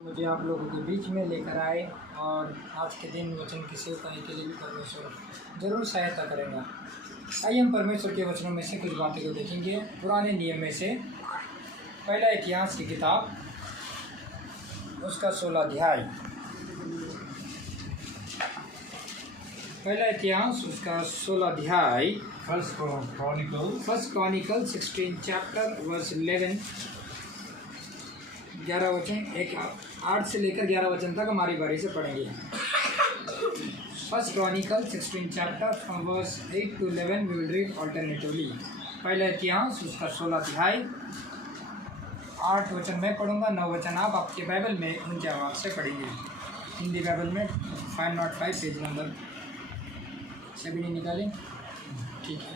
मुझे आप लोगों के बीच में लेकर आए और आज के दिन वचन की सेवकाई के लिए भी परमेश्वर ज़रूर सहायता करेगा। आइए हम परमेश्वर के वचनों में से कुछ बातें को देखेंगे। पुराने नियम में से पहला इतिहास की किताब उसका 16 अध्याय, पहला इतिहास उसका 16 अध्याय, फर्स्ट क्रॉनिकल 16 चैप्टर वर्स 11 वचन, 8 से लेकर 11 वचन तक हमारी बारी से पढ़ेंगे। First chronicle 16 chapter from verse 8 to 11 we will read alternatively. पहला इतिहास उसका 16 अध्याय, 8 वचन मैं पढ़ूंगा, 9 वचन आप आपके बाइबल में उनके आवाज़ से पढ़ेंगे। हिंदी बाइबल में 505 पेज नंबर सभी नहीं निकालें, ठीक है।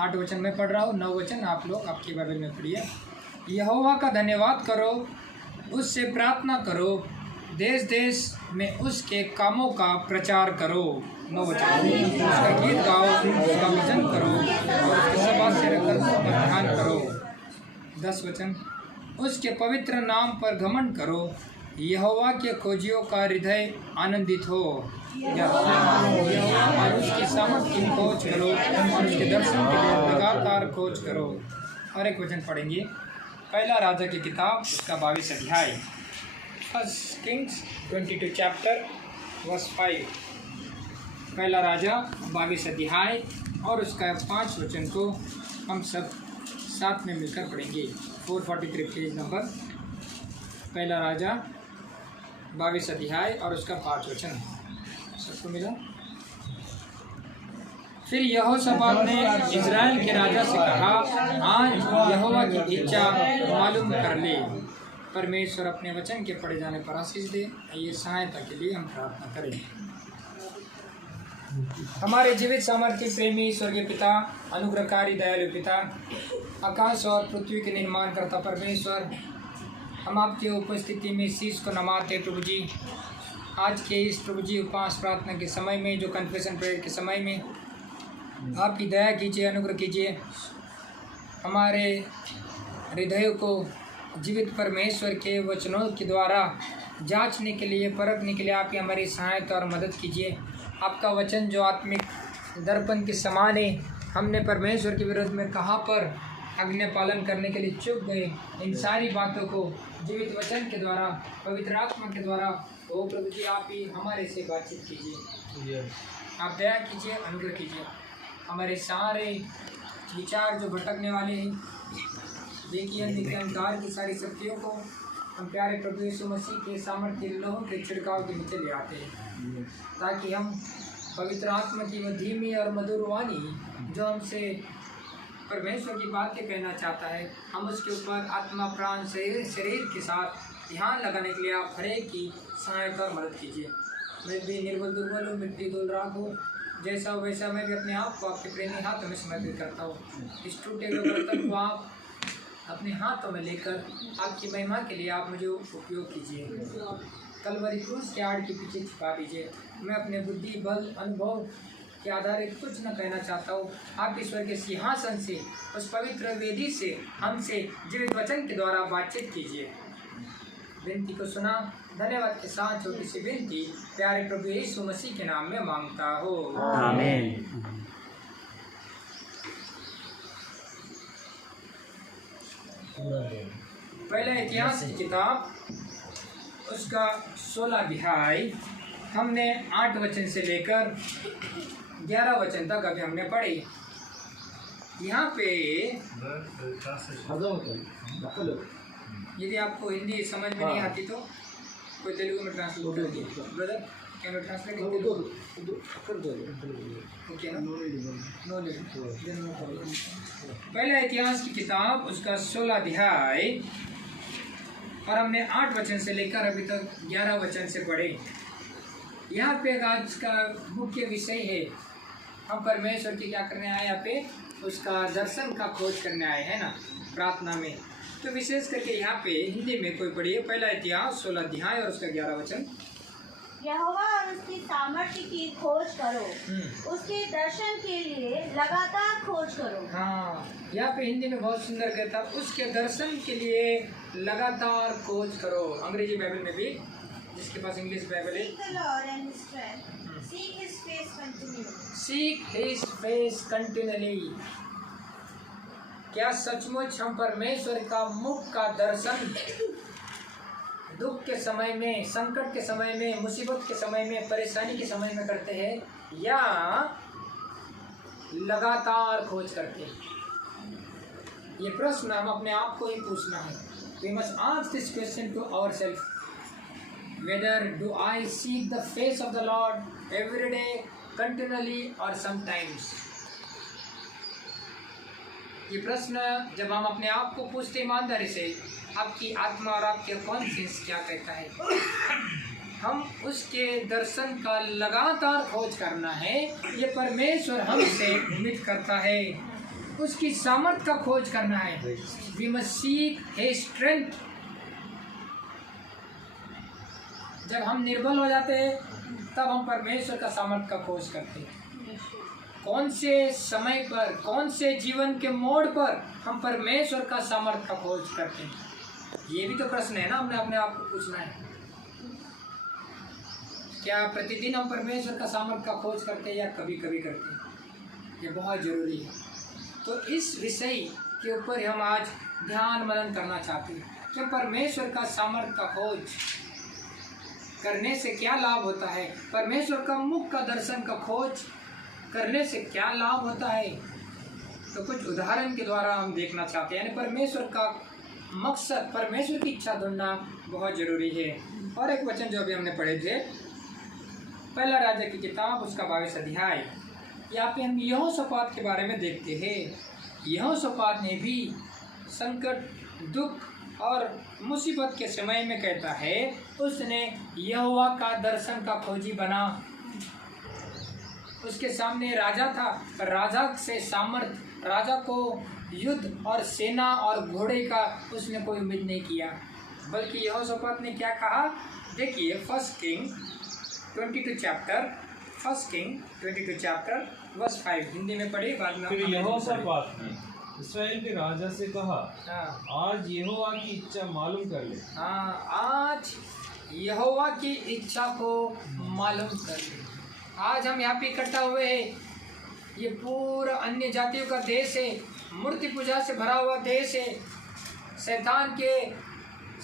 8 वचन मैं पढ़ रहा हूँ, 9 वचन आप लोग आपकी बाइबल में पढ़िए। यहोवा का धन्यवाद करो, उससे प्रार्थना करो, देश देश में उसके कामों का प्रचार करो। 9 वचन, उसका गीत गाओ, उसका भजन करो और उसके सभा से कर्मों पर ध्यान करो। 10 वचन, उसके पवित्र नाम पर घमंड करो, यहोवा के खोजियों का हृदय आनंदित हो। यहोवा और उसकी सामर्थ की खोज करो और उसके दर्शन के लिए लगातार खोज करो। और एक वचन पढ़ेंगे, पहला राजा की किताब उसका 22 अध्याय, फर्स्ट किंग्स 22 चैप्टर वर्स 5। पहला राजा 22 अध्याय और उसका 5 वचन को हम सब साथ में मिलकर पढ़ेंगे। 443 पेज नंबर, पहला राजा 22 अध्याय और उसका 5 वचन सबको मिला। फिर यहोशापात ने इज़राइल के राजा से कहा, आज यहोवा की इच्छा मालूम कर ले। परमेश्वर अपने वचन के पढ़े जाने पर आशीष दे। ये सहायता के लिए हम प्रार्थना करें। हमारे जीवित सामर्थ्य प्रेमी स्वर्गीय पिता, अनुग्रहकारी दयालु पिता, आकाश और पृथ्वी के निर्माण करता परमेश्वर, हम आपकी उपस्थिति में शीश को नमाते प्रभु जी। आज के इस प्रभु जी उपवास प्रार्थना के समय में, जो कन्फेशन प्रेयर के समय में आपकी दया कीजिए, अनुग्रह कीजिए। हमारे हृदयों को जीवित परमेश्वर के वचनों के द्वारा जांचने के लिए, परखने के लिए आपकी हमारी सहायता और मदद कीजिए। आपका वचन जो आत्मिक दर्पण के समान है, हमने परमेश्वर के विरुद्ध में कहाँ पर आज्ञा पालन करने के लिए चूक गए, इन सारी बातों को जीवित वचन के द्वारा, पवित्र आत्मा के द्वारा, ओ प्रभु जी आप ही हमारे से बातचीत कीजिए। आप दया कीजिए, अनुग्रह कीजिए। हमारे सारे विचार जो भटकने वाले हैं, देखिए नित्य अंधकार की सारी शक्तियों को हम प्यारे प्रभु यीशु मसीह के सामर्थ्य लोहों के छिड़काव के नीचे ले आते हैं, ताकि हम पवित्र आत्मा की वो धीमी और मधुर वाणी जो हमसे परमेश्वर की बातें कहना चाहता है, हम उसके ऊपर आत्मा, प्राण, शरीर के साथ ध्यान लगाने के लिए आप हरेक की सहायता और मदद कीजिए। मैं भी निर्बल दुर्बल हूँ, मिट्टी धूल रहा हूँ, जैसा वैसा मैं भी अपने आप को आपके प्रेमी हाथों में समर्पित करता हूँ। इस टूटे हुए बर्तन को आप अपने हाथों में लेकर आपकी महिमा के लिए आप मुझे उपयोग कीजिए। कलवरी क्रूस के आड़ के पीछे छुपा दीजिए। मैं अपने बुद्धि, बल, अनुभव के आधारित कुछ न कहना चाहता हूँ। आप ईश्वर के सिंहासन से, उस पवित्र वेदी से हमसे जीवित वचन के द्वारा बातचीत कीजिए। विनती को सुना, धन्यवाद के साथ छोटी सी विनती प्यारे प्रभु यीशु मसीह के नाम में मांगता हो, आमीन। पहला इतिहास की किताब उसका 16 अध्याय, हमने 8 वचन से लेकर 11 वचन तक अभी हमने पढ़ी। यहाँ पे यदि आपको हिंदी समझ में नहीं आती तो कोई तेलुगु में ट्रांसलेट कर दिए। Brother can you translate in Telugu? Okay ना, नो नीड। पहला इतिहास की किताब उसका 16 अध्याय और हमने 8 वचन से लेकर अभी तक 11 वचन से पढ़े। यहाँ पे आज का मुख्य विषय है, हम परमेश्वर की क्या करने आए, यहाँ पे उसका दर्शन का खोज करने आए हैं ना, प्रार्थना में। तो विशेष करके यहाँ पे हिंदी में कोई पढ़िए, पहला इतिहास 16 अध्याय और उसका 11 वचन। यहोवा और उसकी सामर्थ्य की खोज करो, उसके दर्शन के लिए लगातार खोज करो। हाँ, यहाँ पे हिंदी में बहुत सुंदर कहता, उसके दर्शन के लिए लगातार खोज करो। अंग्रेजी बाइबल में भी, जिसके पास इंग्लिश बाइबल है, Seek the Lord and His strength. Seek His face continually. Seek His face continually। क्या सचमुच हम परमेश्वर का मुख का दर्शन दुख के समय में, संकट के समय में, मुसीबत के समय में, परेशानी के समय में करते हैं, या लगातार खोज करते हैं? ये प्रश्न हम अपने आप को ही पूछना है। We must ask this question to ourselves. Whether do I seek the face of the Lord every day, continually or sometimes? ये प्रश्न जब हम अपने आप को पूछते ईमानदारी से, आपकी आत्मा और आपके कॉन्शियस क्या कहता है? हम उसके दर्शन का लगातार खोज करना है, ये परमेश्वर हमसे उम्मीद करता है। उसकी सामर्थ का खोज करना है। We must seek His strength। जब हम निर्बल हो जाते हैं तब हम परमेश्वर का सामर्थ का खोज करते हैं। कौन से समय पर, कौन से जीवन के मोड़ पर हम परमेश्वर का सामर्थ का खोज करते हैं? ये भी तो प्रश्न है ना, हमने अपने आप को पूछना है। क्या प्रतिदिन हम परमेश्वर का सामर्थ का खोज करते हैं या कभी कभी करते हैं? ये बहुत जरूरी है। तो इस विषय के ऊपर हम आज ध्यान मनन करना चाहते हैं कि परमेश्वर का सामर्थ का खोज करने से क्या लाभ होता है, परमेश्वर का मुख का दर्शन का खोज करने से क्या लाभ होता है। तो कुछ उदाहरण के द्वारा हम देखना चाहते हैं। यानी परमेश्वर का मकसद, परमेश्वर की इच्छा ढूंढना बहुत जरूरी है। और एक वचन जो अभी हमने पढ़े थे, पहला राजा की किताब उसका 22 अध्याय, यहाँ पे हम यहोशापात के बारे में देखते हैं। यहोशापात ने भी संकट, दुख और मुसीबत के समय में कहता है, उसने यहोवा का दर्शन का खोजी बना। उसके सामने राजा था, राजा से सामर्थ, राजा को युद्ध और सेना और घोड़े का उसने कोई उम्मीद नहीं किया, बल्कि यहोशापात ने क्या कहा? देखिए, first king 22 chapter verse 5, Hindi में पढ़िए, बाद में। फिर यहोशापात ने इस्राएल के राजा से कहा, आज यहोवा की इच्छा मालूम कर ले। हाँ, आज यहोवा की इच्छा को मालूम कर ले। आज हम यहाँ पे इकट्ठा हुए हैं, ये पूरा अन्य जातियों का देश है, मूर्ति पूजा से भरा हुआ देश है। शैतान के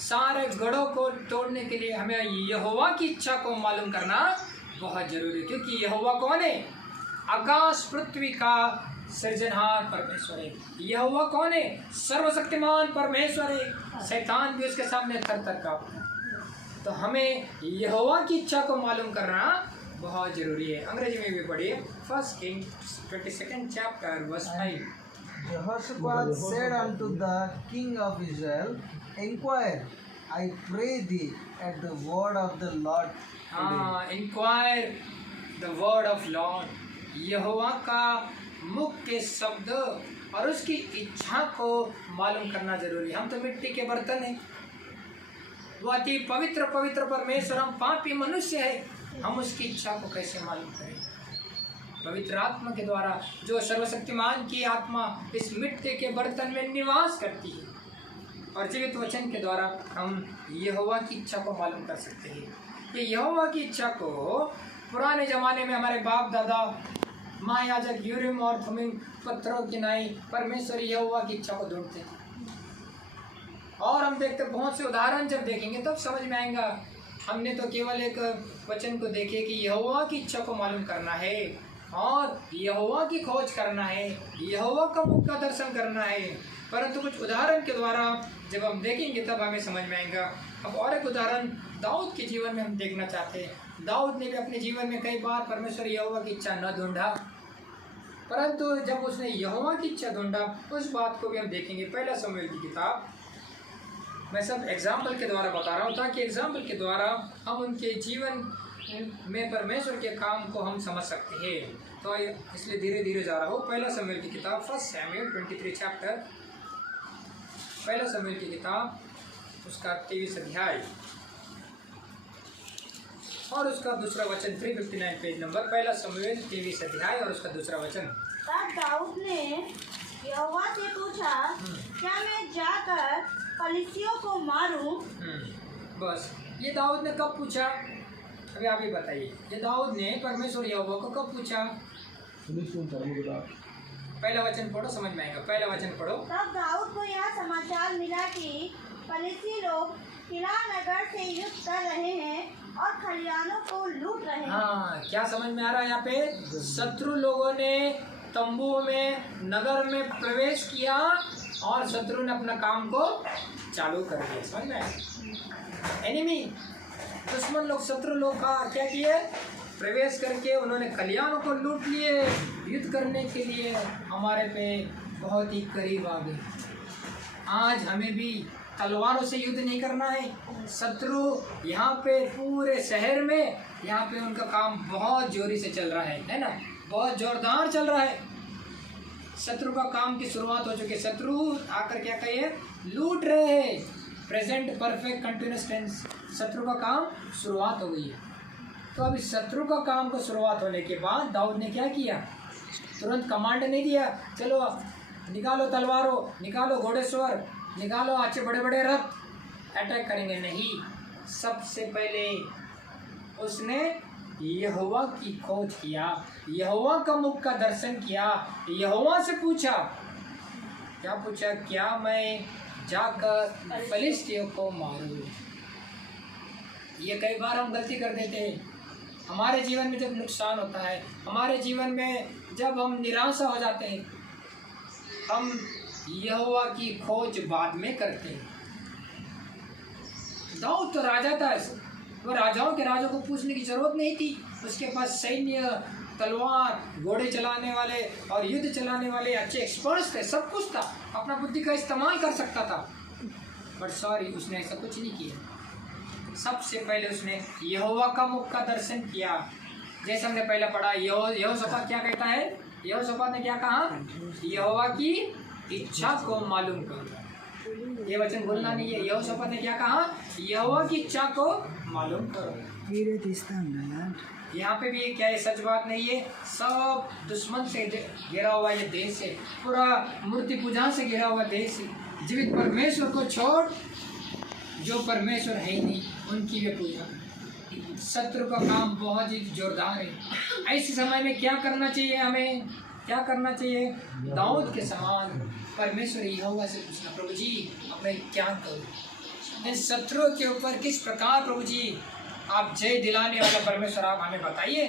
सारे गढ़ों को तोड़ने के लिए हमें यहोवा की इच्छा को मालूम करना बहुत जरूरी है। क्योंकि यहोवा कौन है? आकाश पृथ्वी का सृजनहार परमेश्वर है। यहोवा कौन है? सर्वशक्तिमान परमेश्वर है। शैतान भी उसके सामने थर-थर कांपता है। तो हमें यहोवा की इच्छा को मालूम करना बहुत जरूरी है। अंग्रेजी में भी पढ़िए, first king 22 chapter verse 5। Jehoshaphat said unto the king of Israel, Inquire, I pray thee, at the word of the Lord today. Inquire the word of Lord. Jehovah का मुख के शब्द और उसकी इच्छा को मालूम करना जरूरी है। हम तो मिट्टी के बर्तन हैं, वो अति पवित्र पवित्र परमेश्वर, हम पापी मनुष्य है, हम उसकी इच्छा को कैसे मालूम करें? पवित्र आत्मा के द्वारा, जो सर्वशक्तिमान की आत्मा इस मिट्टी के बर्तन में निवास करती है, और जीवित वचन के द्वारा हम यहोवा की इच्छा को मालूम कर सकते हैं। ये यहोवा की इच्छा को पुराने ज़माने में हमारे बाप दादा महायाजक यूरिम और थुमिम पत्थरों की नाई परमेश्वर यहोवा की इच्छा को ढूंढते थे। और हम देखते बहुत से उदाहरण जब देखेंगे तब समझ में आएगा। हमने तो केवल एक वचन को देखे कि यहोवा की इच्छा को मालूम करना है और यहोवा की खोज करना है, यहोवा का मुख का दर्शन करना है। परंतु कुछ उदाहरण के द्वारा जब हम देखेंगे तब हमें समझ में आएगा। अब और एक उदाहरण दाऊद के जीवन में हम देखना चाहते हैं। दाऊद ने भी अपने जीवन में कई बार परमेश्वर यहोवा की इच्छा न ढूंढा, परंतु जब उसने यहोवा की इच्छा ढूंढा उस बात को भी हम देखेंगे। पहला शमूएल की किताब, मैं सब एग्जाम्पल के द्वारा बता रहा हूँ ताकि एग्जाम्पल के द्वारा हम उनके जीवन में परमेश्वर के काम को हम समझ सकते हैं। तो इसलिए धीरे धीरे जा रहा हूँ। पहला शमूएल की किताब, फर्स्ट शमूएल 23 चैप्टर, पहला शमूएल की किताब उसका 23 अध्याय। और उसका दूसरा वचन 359 पेज नंबर, पहला शमूएल 23 अध्याय और उसका दूसरा वचन। तब दाऊद ने यहोवा से पूछा, क्या मैं जाकर फलिस्तियों को मारूं? बस ये दाऊद ने कब पूछा? अभी आप ही बताइए, ये दाऊद ने परमेश्वर यहोवा को कब पूछा? पहला वचन पढ़ो, समझ में आएगा। पहला वचन पढ़ो। तब दाऊद को यह समाचार मिला कि फलिस्ती लोग किला नगर से युद्ध कर रहे हैं और खलिहानों को लूट रहे हैं। हाँ, क्या समझ में आ रहा है यहाँ पे? शत्रु लोगों ने तंबुओं में, नगर में प्रवेश किया और शत्रु ने अपना काम को चालू कर दिया। समझ में आया? एनिमी, दुश्मन लोग, शत्रु लोग का क्या किए? प्रवेश करके उन्होंने खलिहानों को लूट लिए, युद्ध करने के लिए हमारे पे बहुत ही करीब आ गए। आज हमें भी तलवारों से युद्ध नहीं करना है। शत्रु यहाँ पे पूरे शहर में, यहाँ पे उनका काम बहुत जोरी से चल रहा है ना, बहुत जोरदार चल रहा है। शत्रु का काम की शुरुआत हो चुकी है। शत्रु आकर क्या कहिए? लूट रहे हैं। प्रेजेंट परफेक्ट कंटिन्यूस टेंस, शत्रु का काम शुरुआत हो गई है। तो अभी शत्रु का काम को शुरुआत होने के बाद दाऊद ने क्या किया? तुरंत कमांड नहीं दिया, चलो निकालो तलवारों, निकालो घोड़ेश्वर, निकालो अच्छे बड़े बड़े रथ, अटैक करेंगे। नहीं, सबसे पहले उसने यहोवा की खोज किया, यहोवा का मुख का दर्शन किया, यहोवा से पूछा। क्या पूछा? क्या मैं जाकर फलिस्तियों को मारूं? ये कई बार हम गलती कर देते हैं। हमारे जीवन में जब नुकसान होता है, हमारे जीवन में जब हम निराशा हो जाते हैं, हम यहोवा की खोज बाद में करते हैं। दाऊद तो राजा था, वो राजाओं के राजों को पूछने की जरूरत नहीं थी। उसके पास सैन्य, तलवार, घोड़े चलाने वाले और युद्ध चलाने वाले अच्छे एक्सपर्ट्स थे, सब कुछ था, अपना बुद्धि का इस्तेमाल कर सकता था। बट सॉरी, उसने ऐसा कुछ नहीं किया। सबसे पहले उसने यहोवा का मुख का दर्शन किया। जैसे हमने पहले पढ़ा, यहोशापात क्या कहता है? यहोशापात ने क्या कहा? यहोवा की इच्छा को मालूम करो। ये वचन भूलना नहीं है। यहोशापात ने क्या कहा? यहोवा की इच्छा को मालूम करो। यहाँ पे भी क्या है? सच बात नहीं है। सब दुश्मन से घिरा हुआ ये देश है, पूरा मूर्ति पूजा से घिरा हुआ देश है। जीवित परमेश्वर को छोड़, जो परमेश्वर है ही नहीं, उनकी भी पूजा। शत्रु का काम बहुत ही जोरदार है। ऐसे समय में क्या करना चाहिए? हमें क्या करना चाहिए? दाऊद के समान परमेश्वर यहोवा से पूछना, प्रभु जी अब मैं क्या करूं? इन शत्रुओं के ऊपर किस प्रकार प्रभु जी आप जय दिलाने वाला परमेश्वर, आप हमें बताइए।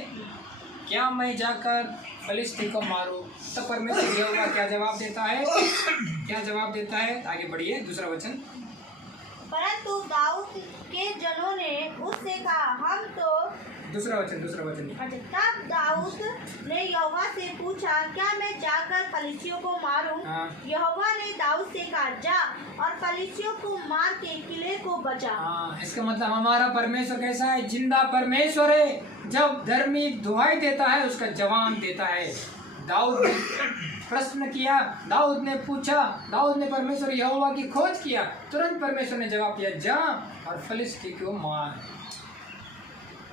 क्या मैं जाकर फलिस्ती को मारूं? तब परमेश्वर यहोवा क्या जवाब देता है? क्या जवाब देता है? आगे बढ़िए, दूसरा वचन। परंतु दाऊद के जनों ने उससे कहा, हम तो दूसरा वचन। तब दाऊद ने यहोवा से पूछा, क्या मैं जाकर फलिस्तियों को मारूं? यहोवा ने दाऊद से कहा, जा और फलिस्तियों को मार के किले को बचा। इसका मतलब हमारा परमेश्वर कैसा है? जिंदा परमेश्वर है। जब धर्मी दुहाई देता है, उसका जवाब देता है। दाऊद ने प्रश्न किया, दाऊद ने पूछा, दाऊद ने परमेश्वर यहोवा की खोज किया, तुरंत परमेश्वर ने जवाब दिया, जा और फलिस्ती को मार।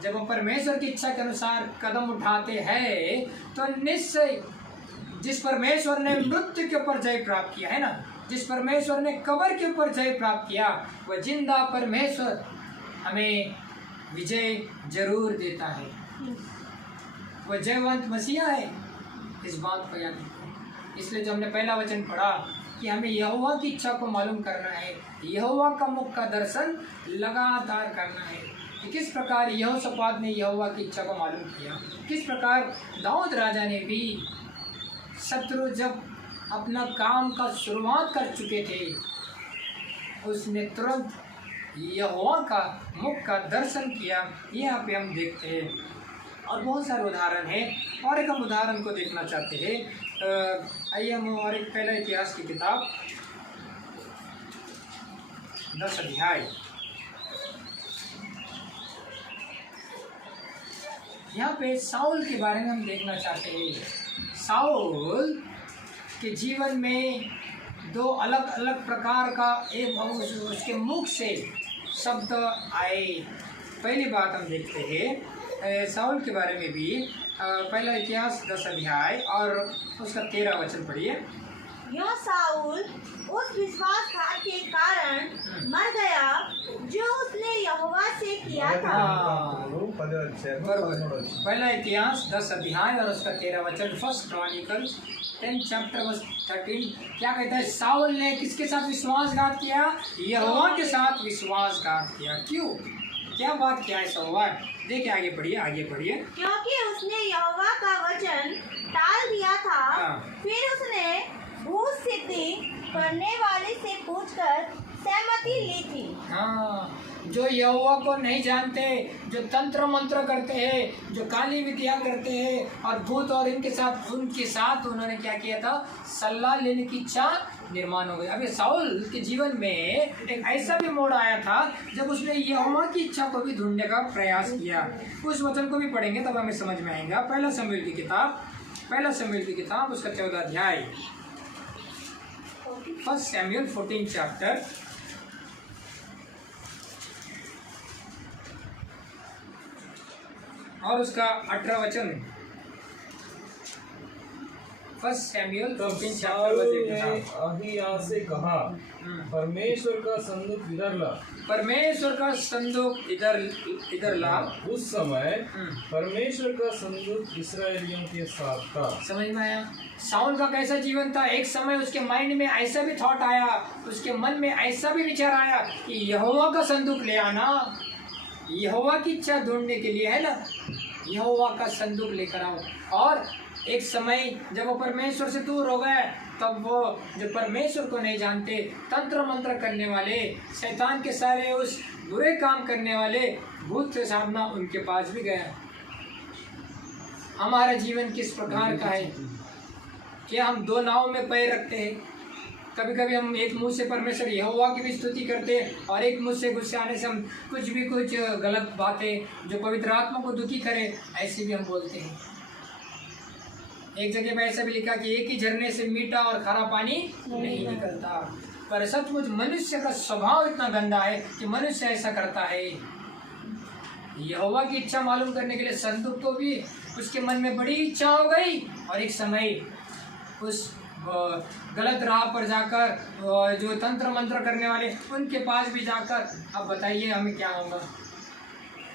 जब हम परमेश्वर की इच्छा के अनुसार कदम उठाते हैं तो निश्चय जिस परमेश्वर ने मृत्यु के ऊपर जय प्राप्त किया है ना, जिस परमेश्वर ने कब्र के ऊपर जय प्राप्त किया, वह जिंदा परमेश्वर हमें विजय जरूर देता है। वह जयवंत मसीहा है, इस बात को याद रखो। इसलिए जो हमने पहला वचन पढ़ा कि हमें यहोवा की इच्छा को मालूम करना है, यहोवा का मुख का दर्शन लगातार करना है कि किस प्रकार यहोशापात ने यहोवा की इच्छा को मालूम किया, किस प्रकार दाऊद राजा ने भी शत्रु जब अपना काम का शुरुआत कर चुके थे, उसने तुरंत यहोवा का मुख का दर्शन किया। ये यहाँ पे हम देखते हैं और बहुत सारे उदाहरण हैं। और एक हम उदाहरण को देखना चाहते हैं। आइए हम और एक पहला इतिहास की किताब 10 अध्याय, यहाँ पे साउल के बारे में हम देखना चाहते हैं। साउल के जीवन में दो अलग अलग प्रकार का एक उसके मुख से शब्द आए। पहली बात हम देखते हैं साउल के बारे में भी। पहला इतिहास 10 अध्याय और उसका 13 वचन पढ़िए। यो साउल उस विश्वासघात के कारण मर गया जो उसने यहोवा से किया था। बरोबर। पहला इतिहास 10 अध्याय और उसका 13 वचन, फर्स्ट क्रॉनिकल्स 10 चैप्टर वर्स 13 क्या कहता है? साउल ने किसके साथ विश्वासघात किया? यहोवा के साथ विश्वासघात किया। क्यों? क्या बात किया ऐसा हुआ? देखिए आगे पढ़िए, आगे पढ़िए। क्योंकि उसने यहोवा का वचन टाल दिया था। फिर उसने भूत सिद्धि करने वाले से पूछकर सहमति ली थी। हाँ, जो यहोवा को नहीं जानते, जो तंत्र मंत्र करते हैं, जो काली विद्या करते हैं और भूत और उनके साथ उन्होंने क्या किया था? सलाह लेने की इच्छा निर्माण हो गई। अभी साउल के जीवन में एक ऐसा भी मोड़ आया था जब उसने यहोवा की इच्छा को भी ढूंढने का प्रयास किया। उस वचन को भी पढ़ेंगे तब हमें समझ में आएगा। पहला शमूएल की किताब उसका 14 अध्याय, फर्स्ट शमूएल 14 चैप्टर और उसका 18 वचन। फर्स्ट शमूएल 14 चैप्टर। अहिया से कहा, परमेश्वर का संदूक इधर ला। परमेश्वर का संदूक इधर ला। उस समय परमेश्वर का संदूक इस्राएलियों के साथ था। समझ में आया? साउल का कैसा जीवन था? एक समय उसके माइंड में ऐसा भी थॉट आया, उसके मन में ऐसा भी विचार आया कि यहोवा का संदूक ले आना। यहोवा की इच्छा ढूंढने के लिए है ना, यहोवा का संदूक लेकर आओ। और एक समय जब वो परमेश्वर से दूर हो गए, तब वो जो परमेश्वर को नहीं जानते, तंत्र मंत्र करने वाले, शैतान के सारे उस बुरे काम करने वाले भूत से सामना उनके पास भी गया। हमारा जीवन किस प्रकार का है? क्या हम दो नाव में पैर रखते हैं? कभी कभी हम एक मुंह से परमेश्वर यहोवा की भी स्तुति करते हैं और एक मुंह से गुस्से आने से हम कुछ गलत बातें जो पवित्र आत्मा को दुखी करे ऐसे भी हम बोलते हैं। एक जगह में ऐसा भी लिखा कि एक ही झरने से मीठा और खारा पानी नहीं निकलता। पर सचमुच मनुष्य का स्वभाव इतना गंदा है कि मनुष्य ऐसा करता है। यहोवा की इच्छा मालूम करने के लिए संदूक को भी उसके मन में बड़ी इच्छा हो गई और एक समय उस गलत राह पर जाकर जो तंत्र मंत्र करने वाले उनके पास भी जाकर, अब बताइए हमें क्या होगा?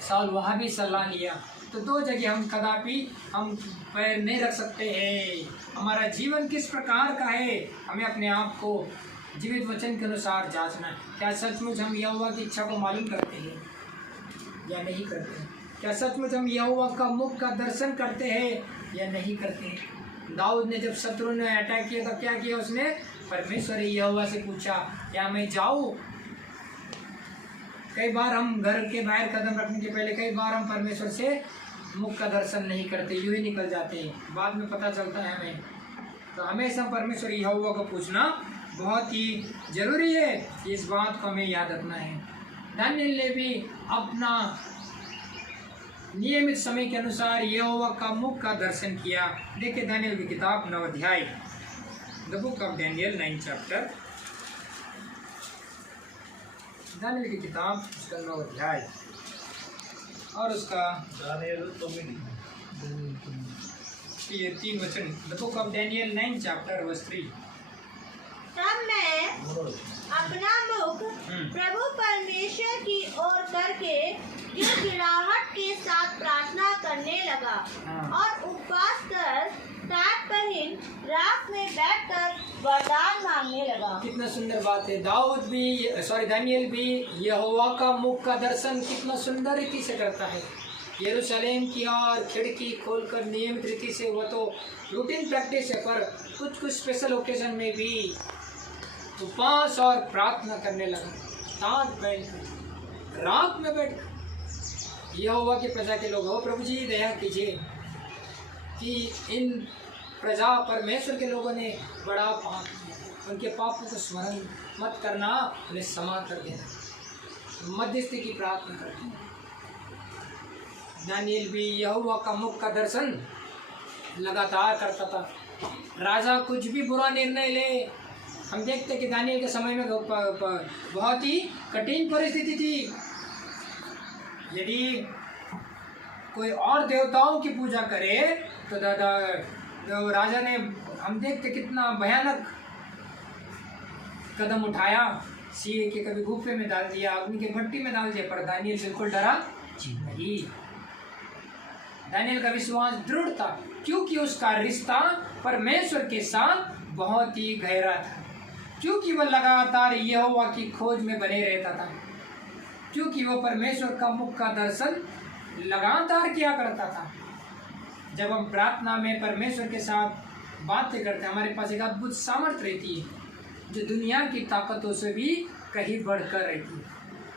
साउल वहाँ भी सलाह लिया। तो दो जगह हम कदापि हम पैर नहीं रख सकते हैं। हमारा जीवन किस प्रकार का है, हमें अपने आप को जीवित वचन के अनुसार जांचना है। क्या सचमुच हम यहोवा की इच्छा को मालूम करते हैं या नहीं करते हैं? क्या सचमुच हम यहोवा का मुख का दर्शन करते हैं या नहीं करते हैं? दाऊद ने जब शत्रु ने अटैक किया तब क्या किया? उसने परमेश्वर यहोवा से पूछा, क्या मैं जाऊं? कई बार हम घर के बाहर कदम रखने के पहले कई बार हम परमेश्वर से मुख का दर्शन नहीं करते, यूं ही निकल जाते हैं। बाद में पता चलता है हमें। तो हमेशा परमेश्वर यहोवा को पूछना बहुत ही जरूरी है। इस बात को हमें याद रखना है। दानियेल ने भी अपना नियमित समय के अनुसार यहोवा का मुख का दर्शन किया। देखिए दानियेल की किताब 9 अध्याय, the book of Daniel 9 chapter. दानियेल की किताब उसका 9 अध्याय और उसका 3 वचन। The book of Daniel 9 chapter verse 3। तब मैं अपना मुख प्रभु परमेश्वर की ओर करके गिड़गिड़ाहट के साथ प्रार्थना करने लगा और उपवास कर टाट पहन रात में बैठकर वरदान मांगने लगा। कितना सुंदर बात है। दानियेल भी यहोवा का मुख का दर्शन कितना सुंदर रीति से करता है। यरूशलेम की और खिड़की खोलकर नियमित रीति से, वो तो रूटीन प्रैक्टिस है, पर कुछ स्पेशल ओकेजन में भी उपवास और प्रार्थना करने लगा। टाट पहनकर रात में बैठकर यहोवा की प्रजा के लोग, हो प्रभु जी दया कीजिए कि इन प्रजा परमेश्वर के लोगों ने बड़ा पाप किया, उनके पापों को स्मरण मत करना, उन्हें क्षमा कर देना, मध्यस्थी की प्रार्थना करते हैं। दानियेल भी यहोवा का मुख का दर्शन लगातार करता था। राजा कुछ भी बुरा निर्णय ले, हम देखते कि दानियेल के समय में बहुत ही कठिन परिस्थिति थी। यदि कोई और देवताओं की पूजा करे तो दादा जो राजा ने, हम देखते कितना भयानक कदम उठाया, सिंह के कभी गुफे में डाल दिया, अग्नि के भट्टी में डाल दिया, पर दानियल बिल्कुल डरा नहीं। दानियल का विश्वास दृढ़ था क्योंकि उसका रिश्ता परमेश्वर के साथ बहुत ही गहरा था, क्योंकि वह लगातार यहोवा की खोज में बने रहता था, क्योंकि वह परमेश्वर का मुख का दर्शन लगातार किया करता था। जब हम प्रार्थना में परमेश्वर के साथ बातें करते हैं, हमारे पास एक अद्भुत सामर्थ्य रहती है जो दुनिया की ताकतों से भी कहीं बढ़कर रहती है।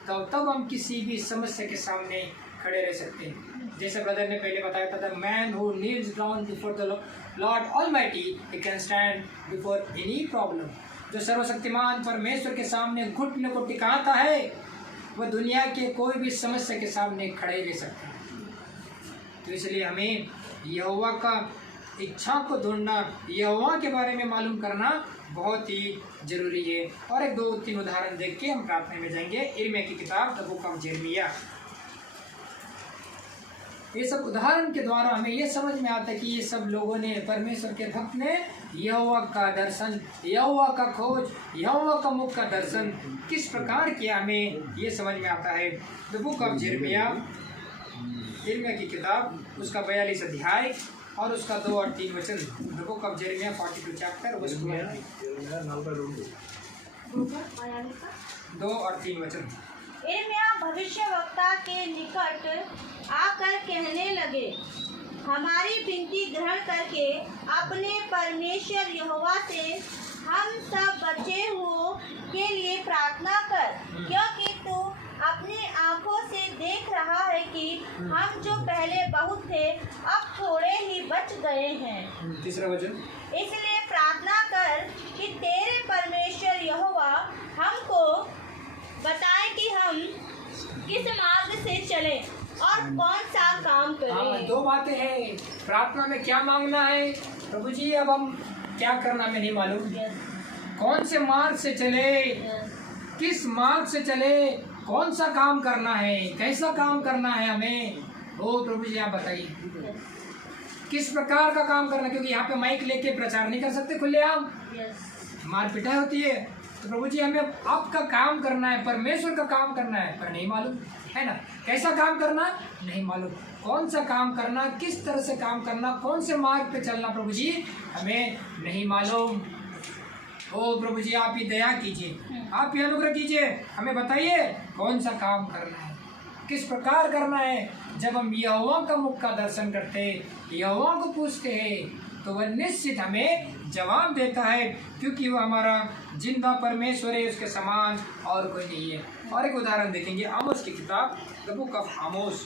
तो तब हम किसी भी समस्या के सामने खड़े रह सकते हैं। जैसे ब्रदर ने पहले बताया था, the man who Niels down before the Lord almighty he can stand before any problem. जो सर्वशक्तिमान परमेश्वर के सामने घुटने को टिकाता है वह दुनिया के कोई भी समस्या के सामने खड़े रह सकते हैं। तो इसलिए हमें यहोवा का इच्छा को ढूंढना, यहोवा के बारे में मालूम करना बहुत ही जरूरी है। और एक 2-3 उदाहरण देख के हम प्रार्थना में जाएंगे। यिर्मयाह की किताब द बुक ऑफ यिर्मयाह, ये सब उदाहरण के द्वारा हमें ये समझ में आता है कि ये सब लोगों ने, परमेश्वर के भक्त ने यहोवा का दर्शन, यहोवा का खोज, यहोवा का मुख का दर्शन किस प्रकार किया, हमें ये समझ में आता है। द बुक ऑफ यिर्मयाह, यिर्मयाह की किताब, उसका 42 अध्याय और उसका 2 और 3 वचन। द बुक ऑफ यिर्मयाह 42 चैप्टर, उसका 2 और 3 वचन। यिर्मयाह भविष्यवक्ता के निकट आकर कहने लगे, हमारी विनती ग्रहण करके अपने परमेश्वर यहोवा से हम सब बचे हुओं के लिए प्रार्थना कर, क्योंकि तू अपनी आंखों से देख रहा है कि हम जो पहले बहुत थे अब थोड़े ही बच गए हैं। तीसरा वचन, इसलिए प्रार्थना कर कि तेरे परमेश्वर यहोवा हमको बताए कि हम किस मार्ग से चलें और कौन सा काम करें। 2 बातें हैं। प्रार्थना में क्या मांगना है, प्रभु जी अब हम क्या करना हमें नहीं मालूम, कौन से मार्ग से चले, किस मार्ग से चले, कौन सा काम करना है, कैसा काम करना है हमें, ओ प्रभु जी आप बताइए किस प्रकार का काम करना। क्योंकि यहाँ पे माइक लेके प्रचार नहीं कर सकते खुलेआम, मार पिटाई होती है। तो प्रभु जी हमें आपका काम करना है, परमेश्वर का काम करना है, पर नहीं मालूम है ना, कैसा काम करना नहीं मालूम, कौन सा काम करना, किस तरह से काम करना, कौन से मार्ग पे चलना प्रभु जी हमें नहीं मालूम। ओ प्रभु जी आप ही दया कीजिए, आप ही अनुग्रह कीजिए, हमें बताइए कौन सा काम करना है, किस प्रकार करना है। जब हम यहोवा का मुख का दर्शन करते, यहोवा को पूछते हैं, तो वह निश्चित हमें जवाब देता है, क्योंकि वह हमारा जिंदा परमेश्वर है, उसके समान और कोई नहीं है। और एक उदाहरण देखेंगे, आमोस की किताब, द बुक ऑफ आमोस,